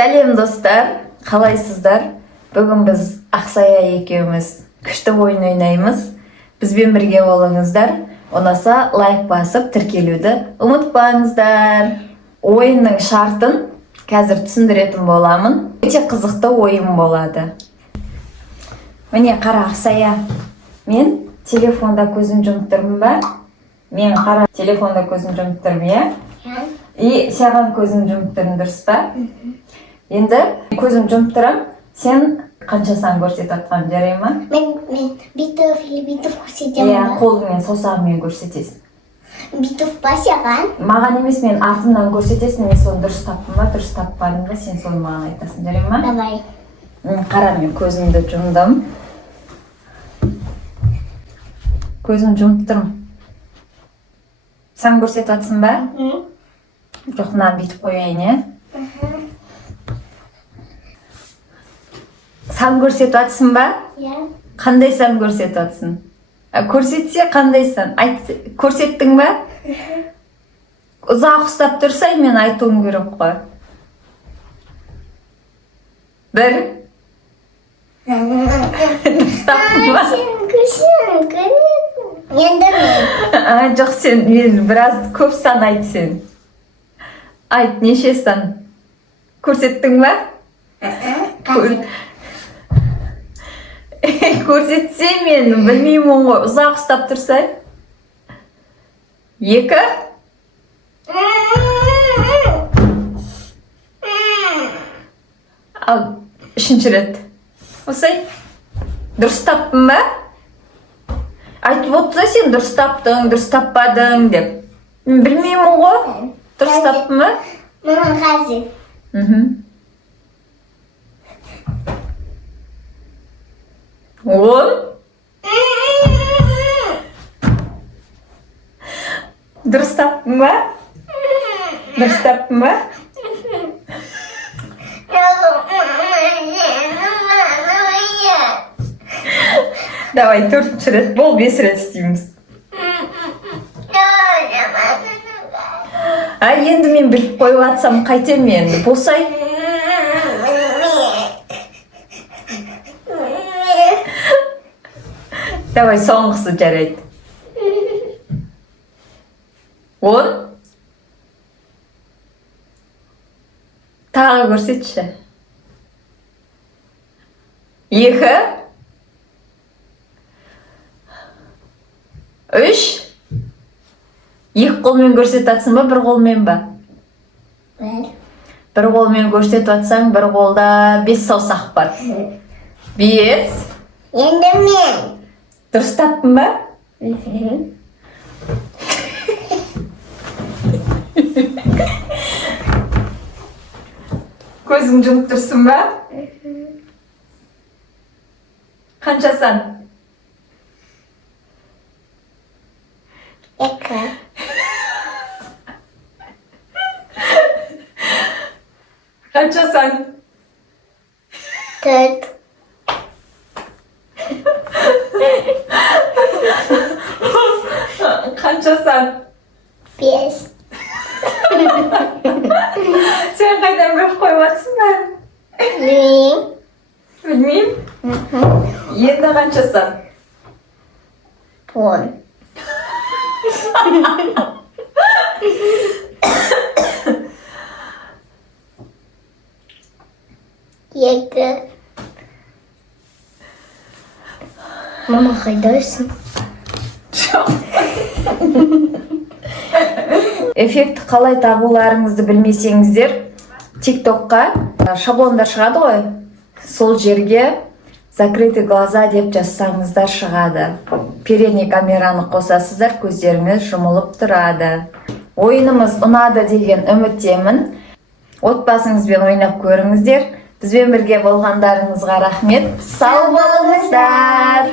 Сәлем достар, қалайсыздар? Бүгін біз Ақсая екеуміз күшті ойын ойнаймыз. Бізбен бірге болыңыздар. Ұнаса лайк басып тіркелуді ұмытпаңыздар. Ойынның шартын қазір түсіндіретін боламын. Өте қызықты ойын болады. Міне қара Ақсая. Мен телефонда көзім жұмып тұрмын ба? Мен қара телефонда көзім жұмып тұрмын, иә? И саған көзім жұмып тұрмын, дұрыс па? Енді көзім жұмып тұрам, сен қанша сан көрсетіп атқан жарай ма? Мен бүйтіп или бүйтіп көрсетемін ба? Қолыңмен, саусағыңмен көрсетесің. Бүйтіп па саған? Маған емес, мен артымнан көрсетесің, мен соны дұрыс таптым ба, дұрыс таппадым ба, сен соны маған айтасың, жарай ма? Давай. Қара, мен көзімді жұмдым. Көзім жұмып тұрмын. Сан көрсетіп атсың ба? Жоқ, мынаны бүйтіп қояйын, иә? Сан көрсетіп атсың ба? Иә. Қандай сан көрсетіп атсың? Көрсетсе қандай сан? Көрсеттің ба? Ұзақ ұстап тұрсай, мен айтуым керек қой. 1. Ұстаппын ба? Сен көрсең, енді мен. Жоқ, сен біраз көп сан айт сен. Айт, неше сан? Көрсеттің ба? Көрсетсе мен білмеймін ғой, ұзақ ұстап тұрсай. 2. Ал 3-ші рет. Осай. Дұрыс таптың ба? Айтып отырса сен дұрыс таптың, дұрыс таппадың деп. Мен білмеймін ғой. Дұрыс таптың ба? Мама қазір. 10. Дұрыс таптың ба? Дұрыс таптың ба? Давай, 4-ші рет бол, 5 рет істейміз. Енді мен біліп қойып атсам қайтем мен? Босай. Давай, соңғысы жарайды. 10. Тағы көрсетші. 2. 3. 2 қолмен көрсетіп атсың ба, 1 қолмен ба? 1 қолмен көрсетіп атсаң, 1 қолда 5 саусақ бар. 5. Енді мен. Дұрыс таптың ба? Көзің жұмып тұрсың ба? Қанша сан? 2. Қанша сан? 4. Қанша сан? 5. Сен қайдан біліп қойып атсың ба? Білмеймін. Енді қанша сан? 10. Екі. Мама қайдасың? Эффекті қалай табуларыңызды білмесеңіздер, TikTokқа шаблондар шығады ғой. Сол жерге закрытый глаза деп жазсаңыздар шығады. Передний камераны қосасыздар, көздеріңіз жұмылып тұрады. Ойынымыз ұнады деген үміттемін. Отбасыңызбен ойнап көріңіздер. Бізбен бірге болғандарыңызға рахмет. Сау болыңыздар!